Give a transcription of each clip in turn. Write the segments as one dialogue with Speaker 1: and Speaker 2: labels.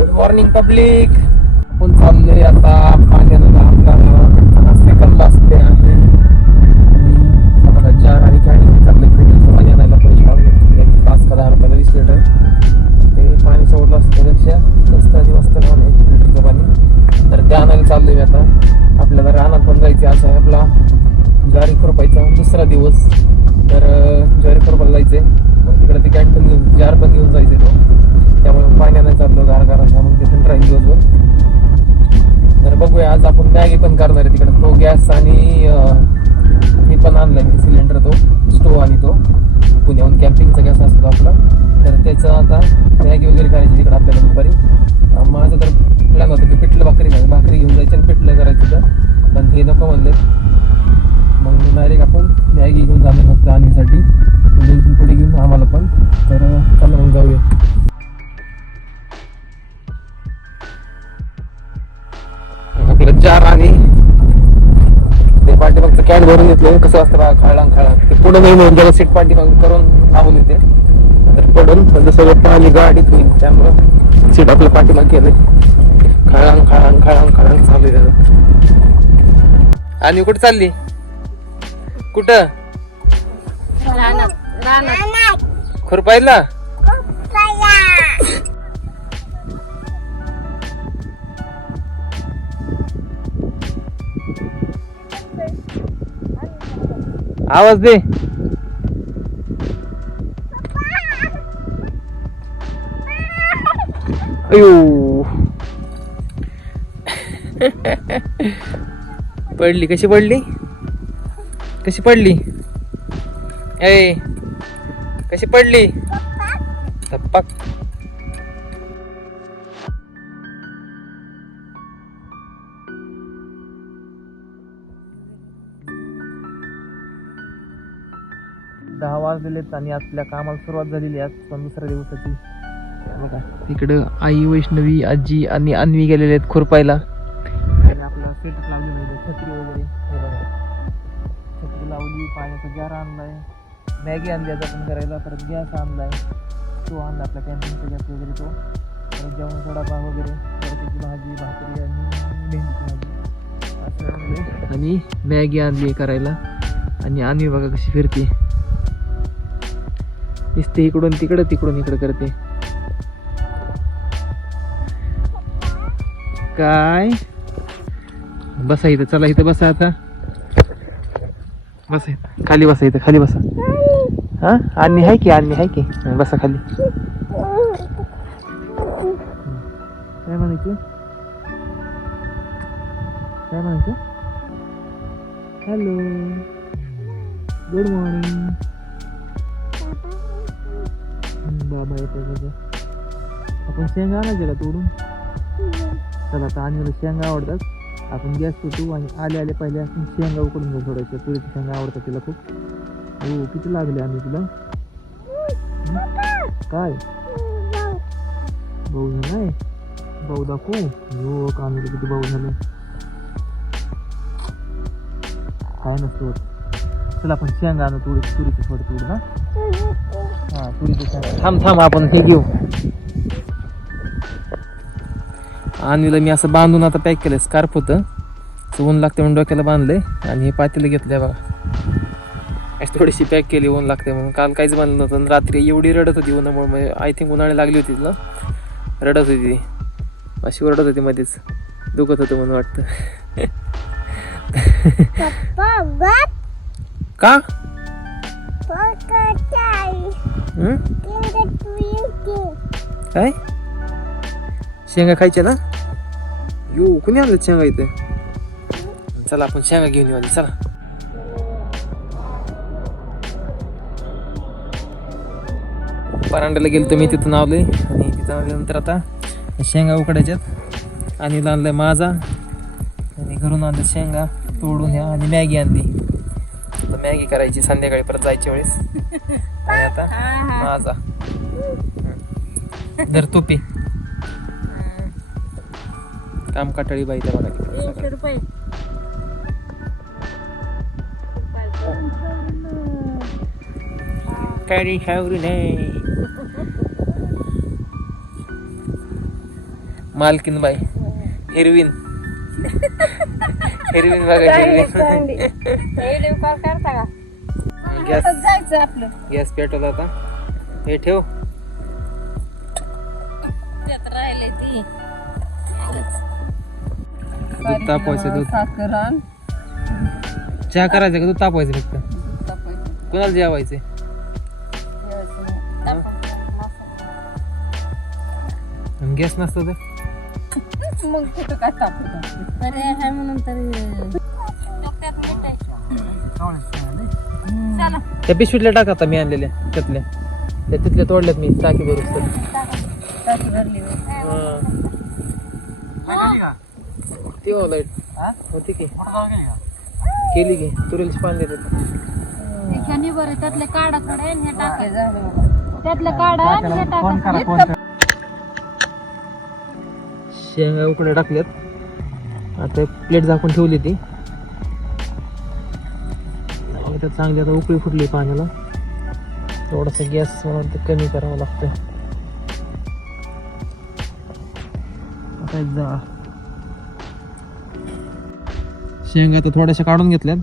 Speaker 1: Good morning public आपण चाललोय आता? पाण्याला आपला सेकंड असते आहे आम्हाला चार आणि काही चांगले फिल्टरचं पाणी आणायला पैसे लागले पाच का दहा रुपयाला वीस लिटर. ते पाणी सोडलं असतं त्यापेक्षा स्वस्त आणि मस्त पाणी लिटरचं पाणी. तर ते आणायला चाललोय मी आता. आपल्याला रानात पण जायचे असं आहे आपला. जारी खुरपायचा दुसरा दिवस. तर अं, ज्वारी खुरपायला मग तिकडे ते कॅन पण घेऊन जार पण घेऊन जायचंय तो. त्यामुळे पाण्याने चाललो गार गार मग तिथून ट्राईन दिवसभर. तर बघूया आज आपण मॅगी पण करणार आहे तिकडे. तो गॅस आणि मी हे पण आणलं मी सिलेंडर तो स्टोव आणि तो. पुण्याहून कॅम्पिंगचा गॅस असतो आपला. तर त्याचं आता मॅगी वगैरे करायची तिकडे आपल्याला दुपारी. माझं तर प्लॅन होतं की पिठलं भाकरी खायचं भाकरी घेऊन जायची आणि पिठलं करायचं तिथं पण ते नको म्हणले मग डायरेक्ट आपण मॅगी घेऊन जाणार फक्त आणण्यासाठी. दोन तीन पुढे घेऊन आम्हाला पण. तर चला मग जाऊया. आपलं चार आणि ते पाठीमागचं कॅट भरून घेतलं कसं असतं बघा खळांग खळांग ते पुढे नाही म्हणून जरा सीट पाठीमाग करून लावून येते तर पडून म्हणजे सगळं पाणी गाडीत होईल त्यामुळं सीट आपल्या पाठीमाग केलंय खळांग खळांग खळांग खळांग चालू आहे त्याचं आणि कुठे चालली? कुठं?
Speaker 2: रानात
Speaker 1: खुरपायला? आवाज दे. अयो. पडली कशी पडली? कशी पडली? ए कशी पडली? धप्पाक दहा वाजलेलेत आणि आपल्या कामाला सुरुवात झालेली आज पण दुसऱ्या दिवसाची. बघा तिकडं आई वैष्णवी आजी आणि अन्वी गेलेले आहेत खुरपायला. आपल्याला छत्री वगैरे. आणली पाण्याचा जार आणलाय. मॅगी आणली आता आपण करायला परत गॅस आणलाय. तो आणला आपला कॅन्टीनचा गॅस वगैरे तो. परत जेवण डबा वगैरे त्याची भाजी भाकरी आणि भेंडीची भाजी. असं आणलंय. आणि मॅगी आणली करायला. आणि आणवी बघा कशी फिरते. दिसते इकडून तिकडं तिकडून इकडं करते. काय? बसा इथं चला इथं बसा आता. बस खाली बसा इथं खाली बसा. हा? आणि आहे की अन्नी आहे की? बसा खाली. काय म्हणायचं? काय म्हणायचं? हॅलो. Good morning. बाबा येतो आपण शेंगा आणायचे का तोडून? चला आता आणि शेंगा आवडतात. आपण गॅस सुटू आणि आले आले पहिले आपण शेंगा उकडून घेऊ थोड्याशा तुरीची शेंगा आवडतात तिला खूप. हो किती लागले आम्ही तुला? काय? भाऊ नाही भाऊ दाखवू. हो कामी किती भाऊ झाले. काय नसतो चला आपण शेंगा आणू तुरी तुरीची थोडी तुड ना हां तुरीची शेंगा थांब थांब आपण हे घेऊ. आणवीला मी असं बांधून आता पॅक केलं स्कार्फ होतं. असं ऊन लागते म्हणून डोक्याला बांधलंय. आणि हे पातेलं घेतलंय बघा. अशी थोडीशी पॅक केली ऊन लागते म्हणून. काल काहीच बांधलं नव्हतं रात्री एवढी रडत होती उन्हामुळे. म्हणजे आय थिंक उन्हाळी लागली होती तिला. रडत होती. ती अशी ओरडत होती मध्येच दुखत होतं म्हणून वाटतं. का? काय? शेंगा खायच्या ना? यो कुणी आणलं शेंगा इथे चला आपण शेंगा घेऊन येऊ चला परांड्याला गेलो मी तिथून आवलोय आणि तिथं आल्यानंतर आता शेंगा उकडायच्यात. आणि आणलाय माझा. आणि घरून आणलं शेंगा तोडून ह्या. आणि मॅगी आणली. आता मॅगी करायची संध्याकाळी परत जायच्या वेळेस. आणि आता माझा. धर टोपी. काम काटाळी बाई त्या बघा
Speaker 2: रुपये.
Speaker 1: शावरी नाही मालकीन बाई हिरवीन. हिरवीन बघा हिरवीन.
Speaker 2: करता का?
Speaker 1: गॅस
Speaker 2: जायचं आपलं.
Speaker 1: गॅस पेटवला आता. हे ठेव.
Speaker 2: त्यात राहिले ती.
Speaker 1: दूध तापवायचं दूध.
Speaker 2: साखर आण.
Speaker 1: चहा करायचं का? दूध तापवायचं फक्त.
Speaker 2: तापायचं.
Speaker 1: कोणाला जेवायचे गॅस नसतो तर?
Speaker 2: मग कुठं काय तापत अरे हाय म्हणून तरी. चला.
Speaker 1: त्या पिशवीतल्या टाका आता मी आणलेल्या त्यातल्या. त्या तिथल्या तोडल्यात मी टाकी बरोबर
Speaker 2: टाकी भरली
Speaker 1: ती हो? लाइट होती की केली की तुरीला पाणी देतात
Speaker 2: त्याच्यानी बरं त्यातले काढा थोडे आणि हे टाका. त्यातले काढा आणि हे टाका.
Speaker 1: शेंगा उकडे टाकल्यात. आता प्लेट झाकून ठेवली ती. आणि त्यात चांगली आता उकळी फुटली पाण्याला. थोडासा गॅस मला वाटतं कमी करावा लागतं. आता एक जा. शेंगा तर थोड्याशा काढून घेतल्यात.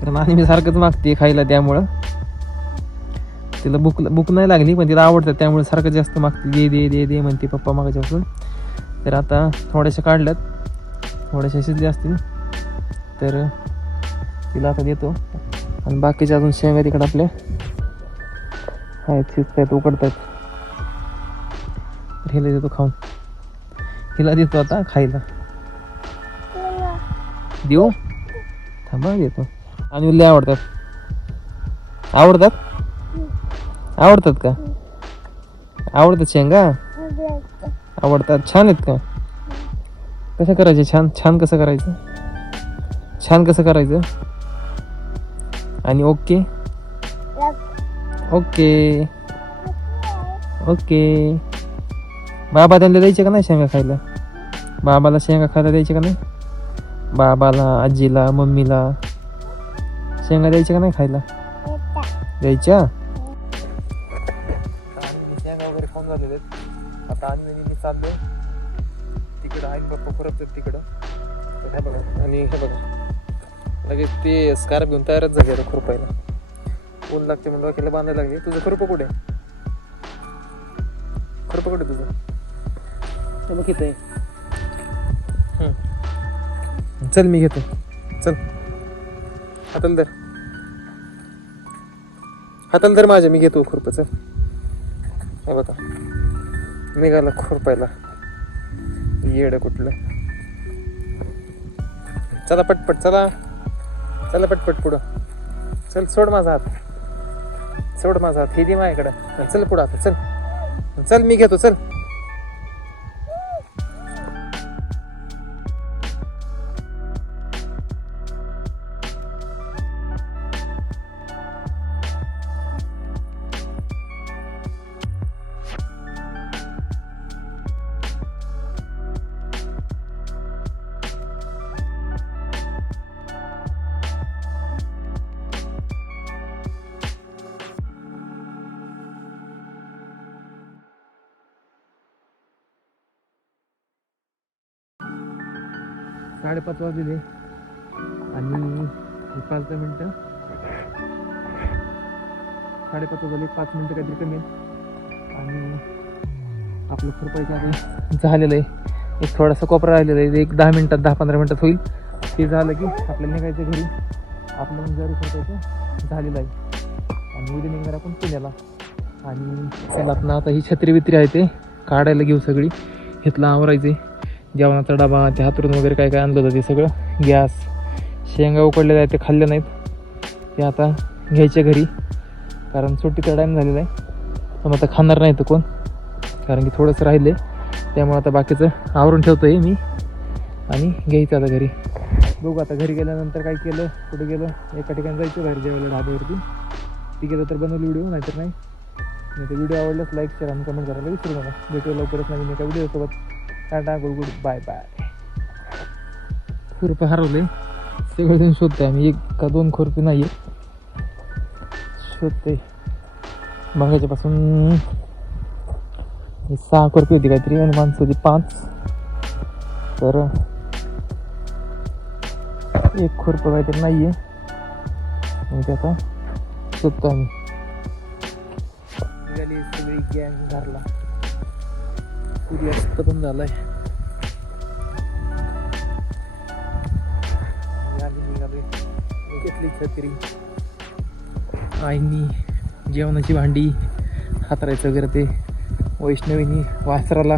Speaker 1: कारण आणि मी सारखंच मागते खायला त्यामुळं. तिला भूक भूक नाही लागली पण तिला आवडतात त्यामुळे सारखं जास्त मागते. दे दे दे दे म्हणते पप्पा मागायच्यापासून तर आता थोड्याशा काढल्यात. थोड्याशा शिजल्या असतील. तर तिला आता देतो. आणि बाकीच्या अजून शेंगा तिकडे आपल्या आहेत शिजत आहेत उकडत आहेत हिला देतो खाऊन. हिला देतो आता खायला. देऊ? बघ येतो आणि लय आवडतात. आवडतात? आवडतात का? आवडतात शेंगा? आवडतात. छान आहेत का? कसं करायचं? छान छान कसं करायचं? छान कसं करायचं? आणि ओके? ओके. ओके. बाबा त्यांना द्यायचे का नाही शेंगा खायला? बाबाला शेंगा खायला द्यायचे का नाही? बाबाला आजीला मम्मीला. शेंगा द्यायच्या का नाही खायला? द्यायच्या? शेंगा वगैरे खाऊन झालेले आता आणि मी चाललोय. तिकडं आई बाप्पा परत तिकडं. तर हे बघा. आणि हे बघा. लगेच ते स्कार्फ घेऊन तयारच झाले आता खुरपायला. ऊन लागते म्हणून डोक्याला बांधायला लागले. तुझं खुरपं कुठे? खुरपं कुठे तुझं? हे किती आहे. चल मी घेतो. चल. हाताला धर हाताला धर माझ्या मी घेतो खुरपं चल. हे बघा. निघाला खुरपायला. येड कुठलं? चला पटपट चला. चला पटपट पुढं. चल सोड माझा हात. सोड माझा हात. हे दे माझ्याकडं. चल पुढं आता चल. चल मी घेतो चल. साडेपाच वाजले आणि हे पाच दहा मिनटं साडेपाच वाजले पाच मिनटं काहीतरी कमी. आणि आपलं खुरपायचं आता झालेलं आहे. एक थोडासा कोपरा राहिलेला आहे. एक दहा मिनटात दहा पंधरा मिनटात होईल. ते झालं की आपल्याला निघायचं घरी. आपलं मग जरी खुरपायचं झालेलं आहे. आणि उद्या निघणार आपण पुण्याला. आणि त्याला आपण आता ही छत्री बित्री आहे ते काढायला घेऊ सगळी. घेतलं आवरायचे जेवणाचा डबा ते हातरून वगैरे काय काय आणलं होतं ते सगळं. गॅस शेंगा उकडलेल्या आहेत ते खाल्ल्या नाहीत. ते आता घ्यायचे घरी कारण सुट्टीचा टाईम झालेला आहे. पण आता खाणार नाही तर कोण? कारण की थोडंसं राहिले त्यामुळे आता बाकीचं आवरून ठेवतो आहे मी. आणि घ्यायचं आता घरी. बघू आता घरी गेल्यानंतर काय केलं कुठे गेलं. एका ठिकाणी जायचं बाहेर जेवायला ढाब्यावरती. ती गेलं तर बनवली व्हिडिओ नाहीतर नाही. नाही तर व्हिडिओ आवडल्यास लाईक शेअर आणि कमेंट करायला विसरू नका. भेटू लवकरच नवीन एका व्हिडिओसोबत tata good good bye bye. खुरपं हरवले. सगळेजण शोधतोय आम्ही. एक का दोन खुरपी नाही शोधते बघायच्यापासून ही सहा खुरपी होती काहीतरी आणि माणसं होती पाच. तर एक खुरपं काहीतरी नाहीये. मग ते आता शोधतो आम्ही. सगळी गँग घरला. सूर्यास्त पण झालाय. घेतली छत्री आईनी जेवणाची भांडी हातरायचं वगैरे ते. वैष्णवीनी वासराला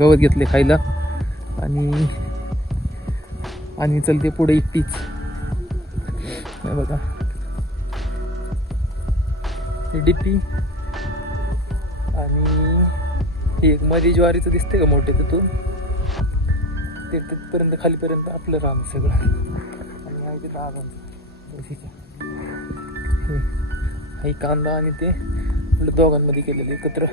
Speaker 1: गवत घेतले खायला. आणि आणि चलते पुढे एकटीच. हे बघा. हे डिप्पी ते एक मध्ये ज्वारीचं दिसते का मोठे तिथून ते तिथपर्यंत खालीपर्यंत आपलं रान सगळं आणि आहे. तिथं आगन हे कांदा आणि ते दोघांमध्ये केलेलं एकत्र.